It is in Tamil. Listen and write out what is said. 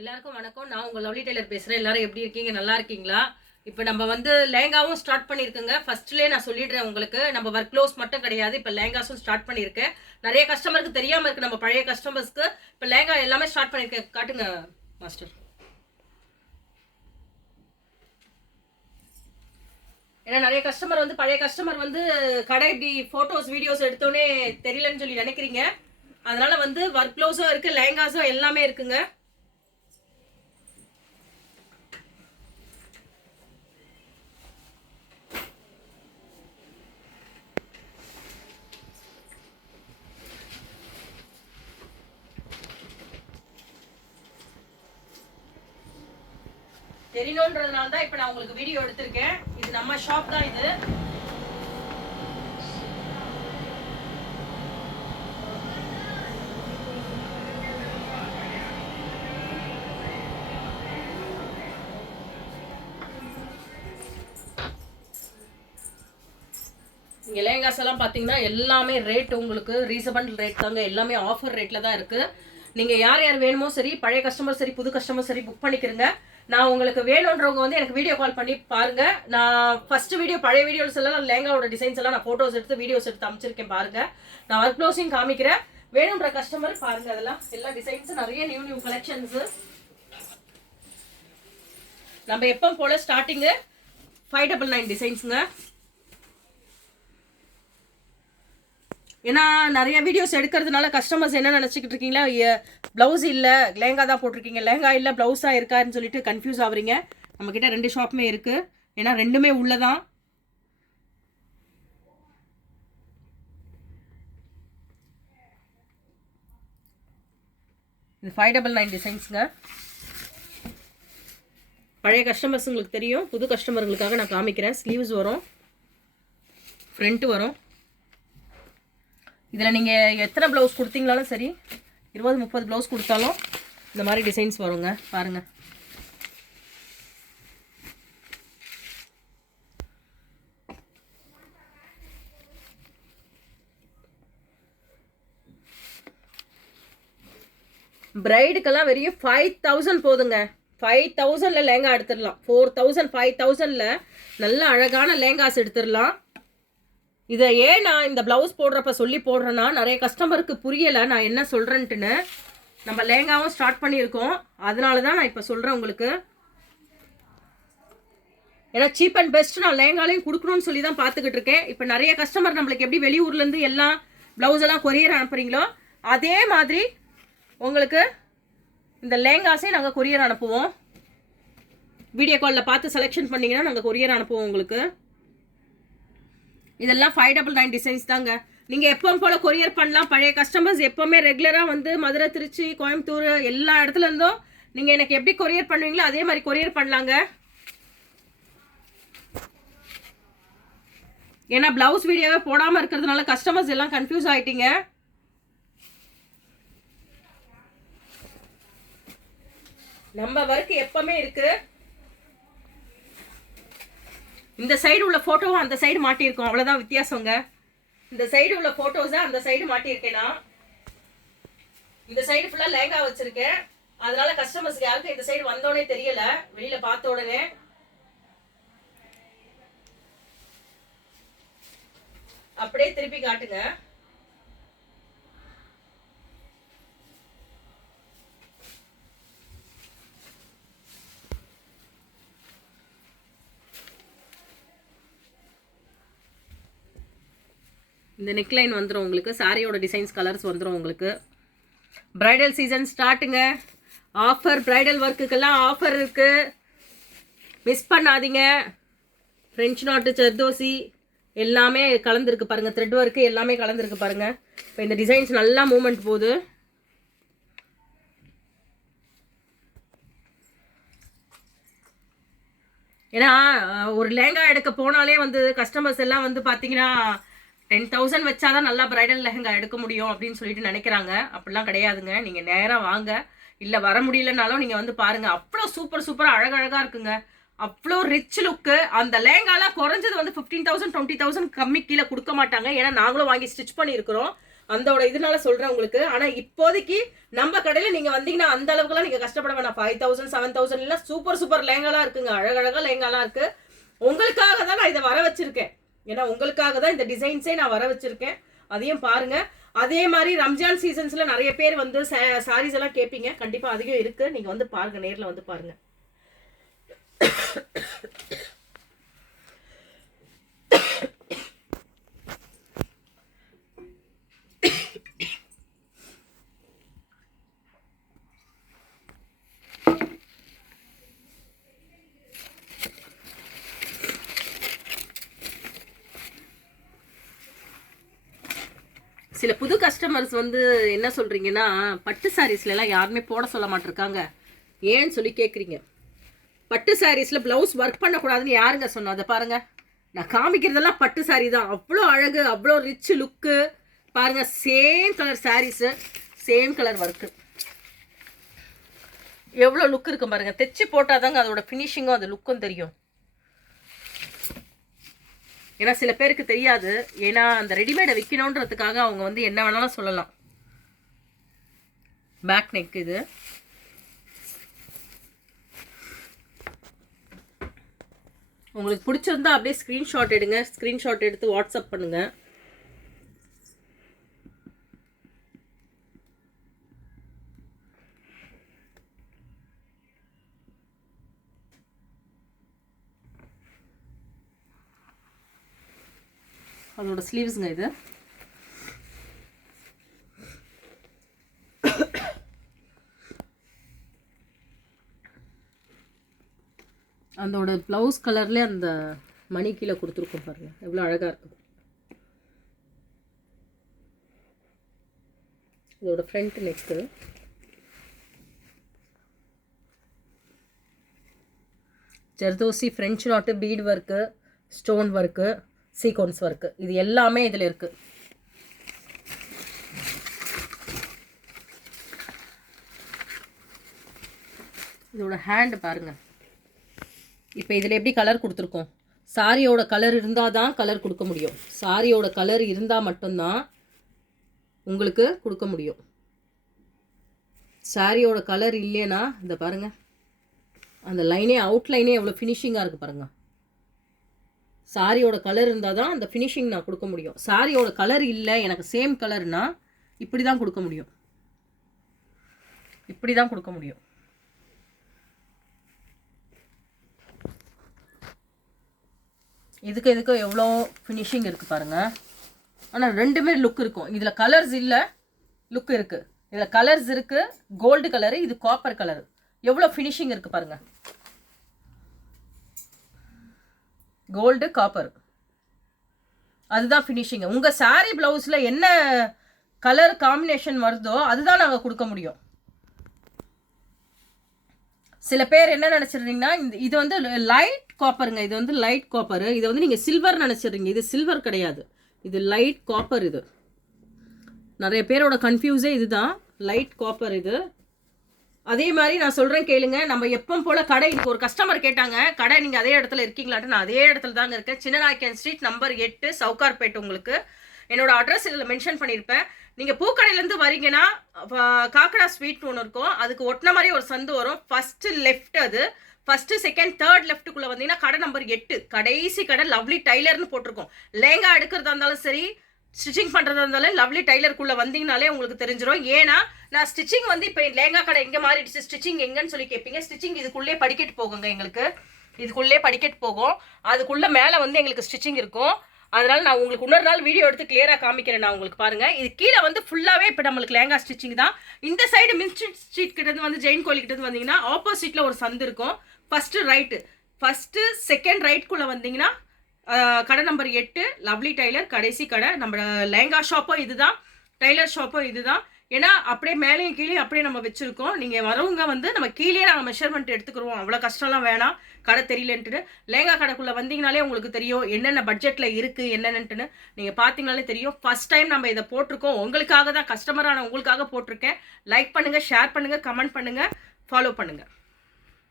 எல்லாருக்கும் வணக்கம். நான் உங்கள் லவ்லி டெய்லர் பேசுகிறேன். எல்லாரும் எப்படி இருக்கீங்க? நல்லா இருக்கீங்களா? இப்போ நம்ம வந்து லேங்காவும் ஸ்டார்ட் பண்ணியிருக்கோங்க. ஃபர்ஸ்ட்லேயே நான் சொல்லிடுறேன் உங்களுக்கு. நம்ம ஒர்க் க்ளோஸ் மட்டும் கிடையாது, இப்போ லேங்காஸும் ஸ்டார்ட் பண்ணியிருக்கேன். நிறைய கஸ்டமருக்கு தெரியாமல் இருக்குது, நம்ம பழைய கஸ்டமர்ஸ்க்கு. இப்போ லேங்கா எல்லாமே ஸ்டார்ட் பண்ணியிருக்கேன். காட்டுங்க மாஸ்டர். ஏன்னா நிறைய கஸ்டமர் வந்து பழைய கஸ்டமர் வந்து கடை இப்படி ஃபோட்டோஸ் வீடியோஸ் எடுத்தோடனே தெரியலன்னு சொல்லி நினைக்கிறீங்க. அதனால வந்து ஒர்க் க்ளோஸும் இருக்குது, லேங்காஸும் எல்லாமே இருக்குங்க. தெரியணுன்றதுனால தான் இப்போ நான் உங்களுக்கு வீடியோ எடுத்திருக்கேன். இது நம்ம ஷாப் தான். இது இங்கே லேங்காஸ் எல்லாம் பார்த்தீங்கன்னா எல்லாமே ரேட் உங்களுக்கு ரீசனபிள் ரேட் தாங்க. எல்லாமே ஆஃபர் ரேட்டில் தான் இருக்குது. நீங்கள் யார் யார் வேணுமோ சரி, பழைய கஸ்டமர் சரி, புது கஸ்டமர் சரி, புக் பண்ணிக்கிறங்க. நான் உங்களுக்கு வேணுன்றவங்க வந்து எனக்கு வீடியோ கால் பண்ணி பாருங்கள். நான் ஃபஸ்ட்டு வீடியோ பழைய வீடியோஸ் எல்லாம் லேங்காவோட டிசைன்ஸ் எல்லாம் நான் ஃபோட்டோஸ் எடுத்து வீடியோஸ் எடுத்து அமைச்சிருக்கேன் பாருங்கள். நான் ஒர்க் க்ளோஸிங் காமிக்கிறேன். வேணுன்ற கஸ்டமர் பாருங்கள். அதெல்லாம் எல்லா டிசைன்ஸும் நிறைய நியூ கலெக்ஷன்ஸு. நம்ம எப்போ போல் ஸ்டார்டிங்கு 599 டிசைன்ஸுங்க. ஏன்னா நிறைய வீடியோஸ் எடுக்கிறதுனால கஸ்டமர்ஸ் என்ன நினச்சிக்கிட்டு இருக்கீங்களா, ப்ளவுஸ் இல்லை லேங்கா தான் போட்டிருக்கீங்க, லேங்கா இல்லை ப்ளவுஸாக இருக்காருன்னு சொல்லிட்டு கன்ஃபியூஸ் ஆகுறீங்க. நம்மக்கிட்ட 2 ஷாப்புமே இருக்குது. ஏன்னா 2மே உள்ளதான். இது 599 டிசைன்ஸுங்க. பழைய கஸ்டமர்ஸ் உங்களுக்கு தெரியும், புது கஸ்டமர்களுக்காக நான் காமிக்கிறேன். ஸ்லீவ்ஸ் வரும், ஃப்ரண்ட்டு வரும். இதில் நீங்கள் எத்தனை ப்ளவுஸ் கொடுத்தீங்களாலும் சரி, 20-30 ப்ளவுஸ் கொடுத்தாலும் இந்த மாதிரி டிசைன்ஸ் வருங்க. பாருங்கள். பிரைடுக்கெல்லாம் வெறும் 5000 போதுங்க. 5000ல் லேங்கா எடுத்துடலாம். 4000 5000ல் நல்ல அழகான லேங்காஸ் எடுத்துடலாம். இதை ஏன் நான் இந்த ப்ளவுஸ் போடுறப்ப சொல்லி போடுறேன்னா, நிறைய கஸ்டமருக்கு புரியலை நான் என்ன சொல்கிறேன்ட்டுன்னு. நம்ம லேங்காவும் ஸ்டார்ட் பண்ணியிருக்கோம், அதனால தான் நான் இப்போ சொல்கிறேன் உங்களுக்கு. ஏன்னா சீப் அண்ட் பெஸ்ட் நான் லேங்காலையும் கொடுக்கணும்னு சொல்லி தான் பார்த்துக்கிட்டு இருக்கேன். இப்போ நிறைய கஸ்டமர் நம்மளுக்கு எப்படி வெளியூர்லேருந்து எல்லாம் ப்ளவுஸ் எல்லாம் கொரியர் அனுப்புகிறீங்களோ, அதே மாதிரி உங்களுக்கு இந்த லேங்காஸே நாங்கள் கொரியர் அனுப்புவோம். வீடியோ காலில் பார்த்து செலெக்ஷன் பண்ணிங்கன்னா நாங்கள் கொரியர் அனுப்புவோம் உங்களுக்கு. இதெல்லாம் 599 டிசைன்ஸ் தாங்க. நீங்கள் எப்போ போல் கொரியர் பண்ணலாம். பழைய கஸ்டமர்ஸ் எப்போவுமே ரெகுலராக வந்து மதுரை, திருச்சி, கோயம்புத்தூர் எல்லா இடத்துல இருந்தும் நீங்கள் எனக்கு எப்படி கொரியர் பண்ணுவீங்களோ அதே மாதிரி கொரியர் பண்ணலாங்க. ஏன்னா ப்ளவுஸ் வீடியோவே போடாமல் இருக்கிறதுனால கஸ்டமர்ஸ் எல்லாம் கன்ஃபியூஸ் ஆகிட்டீங்க. நம்ம ஒர்க் எப்பவுமே இருக்குது. இந்த சைடு உள்ள ஃபோட்டோவும் அந்த சைடு மாட்டியிருக்கோம், அவ்வளோதான் வித்தியாசங்க. இந்த சைடு உள்ள ஃபோட்டோஸை அந்த சைடு மாட்டியிருக்கேன்னா, இந்த சைடு ஃபுல்லாக லேங்கா வச்சுருக்கேன். அதனால கஸ்டமர்ஸ்க்கு யாருக்கும் இந்த சைடு வந்தோடனே தெரியலை, வெளியில் பார்த்த உடனே. அப்படியே திருப்பி காட்டுங்க. இந்த நெக்லைன் வந்துடும் உங்களுக்கு. சாரியோட டிசைன்ஸ் கலர்ஸ் வந்துடும் உங்களுக்கு. ப்ரைடல் சீசன் ஸ்டார்ட்டுங்க. ஆஃபர் ப்ரைடல் ஒர்க்குக்கெல்லாம் ஆஃபர் இருக்குது, மிஸ் பண்ணாதீங்க. ஃப்ரெஞ்ச் நாட்டு சர்தோசி எல்லாமே கலந்துருக்கு பாருங்கள். த்ரெட் ஒர்க்கு எல்லாமே கலந்துருக்கு பாருங்கள். இப்போ இந்த டிசைன்ஸ் நல்லா மூவ்மெண்ட் போகுது. ஏன்னா ஒரு லேங்கா எடுக்க போனாலே வந்து கஸ்டமர்ஸ் எல்லாம் வந்து பார்த்தீங்கன்னா 10,000 வச்சாதான் நல்லா ப்ரைடல் லெஹங்கா எடுக்க முடியும் அப்படின்னு சொல்லிட்டு நினைக்கிறாங்க. அப்படிலாம் கிடையாதுங்க. நீங்கள் நேராக வாங்க, இல்லை வர முடியலனாலும் நீங்கள் வந்து பாருங்கள். அவ்வளோ சூப்பராக அழகழகாக இருக்குங்க. அவ்வளோ ரிச் லுக்கு. அந்த லேங்காலாம் குறைஞ்சது வந்து 15,000 20,000 கம்மி கீழே கொடுக்க மாட்டாங்க. ஏன்னா நாங்களும் வாங்கி ஸ்டிச் பண்ணியிருக்கிறோம். அந்தோட இதனால சொல்றேன் உங்களுக்கு. ஆனா இப்போதைக்கு நம்ம கடையில நீங்க வந்தீங்கன்னா அந்த அளவுக்குலாம் நீங்க கஷ்டப்பட வேணாம். 5000 7000 எல்லாம் சூப்பர் லேங்காலாம் இருக்குங்க. அழகழகா லேங்காலாம் இருக்கு. உங்களுக்காக தான் நான் இதை வர வச்சிருக்கேன். ஏன்னா உங்களுக்காக தான் இந்த டிசைன்ஸே நான் வர வச்சிருக்கேன். அதையும் பாருங்க. அதே மாதிரி ரம்ஜான் சீசன்ஸ்ல நிறைய பேர் வந்து சாரீஸ் எல்லாம் கேட்பீங்க. கண்டிப்பா அதிகம் இருக்கு. நீங்க வந்து பாருங்க, நேர்ல வந்து பாருங்க. சில புது கஸ்டமர்ஸ் வந்து என்ன சொல்றீங்கன்னா, பட்டு சாரீஸ்ல எல்லாம் யாருமே போட சொல்ல மாட்டிருக்காங்க, ஏன்னு சொல்லி கேட்குறீங்க. பட்டு சாரீஸ்ல பிளவுஸ் ஒர்க் பண்ணக்கூடாதுன்னு யாருங்க சொன்னா? அதை பாருங்க, நான் காமிக்கிறதெல்லாம் பட்டு சாரீ தான். அவ்வளோ அழகு, அவ்வளோ ரிச் லுக்கு பாருங்க. Same colour saris, same colour work, எவ்வளோ லுக் இருக்கு பாருங்க. தைச்சு போட்டாதாங்க அதோட ஃபினிஷிங்கும் அது லுக்கும் தெரியும். ஏன்னா சில பேருக்கு தெரியாது. ஏன்னா அந்த ரெடிமேடை விற்கணுன்றதுக்காக அவங்க வந்து என்ன வேணாலும் சொல்லலாம். பேக் நெக் இது. உங்களுக்கு பிடிச்சிருந்தா அப்படியே ஸ்க்ரீன்ஷாட் எடுங்க. ஸ்க்ரீன்ஷாட் எடுத்து வாட்ஸ்அப் பண்ணுங்க. அதோட ஸ்லீவ்ஸுங்க இது. அதோட ப்ளவுஸ் கலர்லேயே அந்த மணி கீழே கொடுத்துருக்கோம் பாருங்கள், எவ்வளோ அழகாக இருக்குது. இதோட ஃப்ரண்ட் நெக்கு, ஜர்தோசி ஃப்ரெஞ்ச் நாட்டு beat work, stone work, sequence work, இது எல்லாமே இதில் இருக்குது. இதோட ஹேண்டு பாருங்கள். இப்போ இதில் எப்படி கலர் கொடுத்துருக்கோம்? சாரியோட கலர் இருந்தால் தான் கலர் கொடுக்க முடியும். சாரியோட கலர் இருந்தால் மட்டும்தான் உங்களுக்கு கொடுக்க முடியும். சாரியோட கலர் இல்லைன்னா இந்த பாருங்கள், அந்த லைனே அவுட்லைனே எவ்வளோ ஃபினிஷிங்காக இருக்குது பாருங்கள். சாரியோட கலர் இருந்தால் தான் அந்த ஃபினிஷிங் நான் கொடுக்க முடியும். சாரியோட கலர் இல்லை, எனக்கு சேம் கலர்னா இப்படி தான் கொடுக்க முடியும். இப்படி தான் கொடுக்க முடியும். இதுக்கு எவ்வளோ ஃபினிஷிங் இருக்குது பாருங்கள். ஆனால் ரெண்டுமே லுக் இருக்கும். இதில் கலர்ஸ் இல்லை, லுக் இருக்குது. இதில் கலர்ஸ் இருக்குது. கோல்டு கலரு, இது காப்பர் கலரு. எவ்வளோ ஃபினிஷிங் இருக்குது பாருங்கள். கோல்டு காப்பர், அதுதான் ஃபினிஷிங். உங்கள் சாரீ ப்ளவுஸில் என்ன கலர் காம்பினேஷன் வருதோ அதுதான் நாங்கள் கொடுக்க முடியும். சில பேர் என்ன நினச்சிடுறீங்கன்னா, இது வந்து லைட் காப்பருங்க. இது வந்து லைட் காப்பரு. இதை வந்து நீங்கள் சில்வர் நினச்சிடுறீங்க. இது சில்வர் கிடையாது, இது லைட் காப்பர். இது நிறைய பேரோட கன்ஃபியூஸே இதுதான், லைட் காப்பர் இது. அதே மாதிரி நான் சொல்கிறேன் கேளுங்க. நம்ம எப்பவும் போல் கடை, இதுக்கு ஒரு கஸ்டமர் கேட்டாங்க, கடை நீங்கள் அதே இடத்துல இருக்கீங்களாட்டு. நான் அதே இடத்துல தாங்க இருக்கேன். சின்னநாயக்கன் ஸ்ட்ரீட் நம்பர் 8 சவுகார்பேட். உங்களுக்கு என்னோட அட்ரஸ் இதில் மென்ஷன் பண்ணியிருப்பேன். நீங்கள் பூக்கடையிலேருந்து வரீங்கன்னா காக்கடா ஸ்வீட் ஒன்று இருக்கும், அதுக்கு ஒட்டின மாதிரி ஒரு சந்து வரும். ஃபஸ்ட்டு லெஃப்ட், அது ஃபஸ்ட்டு செகண்ட் தேர்ட் லெஃப்ட்டுக்குள்ளே வந்தீங்கன்னா கடை நம்பர் 8, கடைசி கடை லவ்லி டைலர்னு போட்டிருக்கோம். லேங்கா எடுக்கிறதா இருந்தாலும் சரி, ஸ்டிச்சிங் பண்ணுறதா இருந்தாலும் லவ்லி டைலருக்குள்ளே வந்தீங்கனாலே உங்களுக்கு தெரிஞ்சிடும். ஏன்னா நான் ஸ்டிச்சிங் வந்து இப்போ லேங்கா கடை எங்கே மாறிடுச்சு, ஸ்டிச்சிங் எங்கன்னு சொல்லி கேட்பீங்க. ஸ்டிச்சிங் இதுக்குள்ளே படிக்கட்டு போகுங்க. எங்களுக்கு இதுக்குள்ளே படிக்கட்டு போகும். அதுக்குள்ளே மேலே வந்து எங்களுக்கு ஸ்டிச்சிங் இருக்கும். அதனால் நான் உங்களுக்கு இன்னொரு நாள் வீடியோ எடுத்து கிளியராக காமிக்கிறேன். நான் உங்களுக்கு பாருங்கள். இது கீழே வந்து ஃபுல்லாகவே இப்போ நம்மளுக்கு லேங்கா ஸ்டிச்சிங் தான். இந்த சைடு மின்ஸ்ட்ரீட் ஸ்ட்ரீட் கிட்டேருந்து வந்து ஜெயின் கோயில் கிட்டேருந்து வந்தீங்கன்னா ஆப்போசிட்டில் ஒரு சந்து இருக்கும். ஃபஸ்ட்டு ரைட்டு, ஃபஸ்ட்டு செகண்ட் ரைட்குள்ளே வந்தீங்கன்னா கடை நம்பர் 8 லவ்லி டைலர், கடைசி கடை. நம்ம லேங்கா ஷாப்பும் இதுதான், டைலர் ஷாப்பும் இதுதான். ஏன்னா அப்படியே மேலேயும் கீழே அப்படியே நம்ம வச்சுருக்கோம். நீங்கள் வரவங்க வந்து நம்ம கீழே நாங்கள் மெஷர்மெண்ட் எடுத்துக்கிறோம். அவ்வளோ கஷ்டம்லாம் வேணாம், கடை தெரியலன்ட்டு. லேங்கா கடைக்குள்ளே வந்தீங்கனாலே உங்களுக்கு தெரியும் என்னென்ன பட்ஜெட்டில் இருக்குது என்னென்னட்டுன்னு. நீங்கள் பார்த்தீங்கனாலே தெரியும். ஃபஸ்ட் டைம் நம்ம இதை போட்டிருக்கோம், உங்களுக்காக தான், கஸ்டமரான உங்களுக்காக போட்டிருக்கேன். லைக் பண்ணுங்கள், ஷேர் பண்ணுங்கள், கமெண்ட் பண்ணுங்கள், ஃபாலோ பண்ணுங்கள்.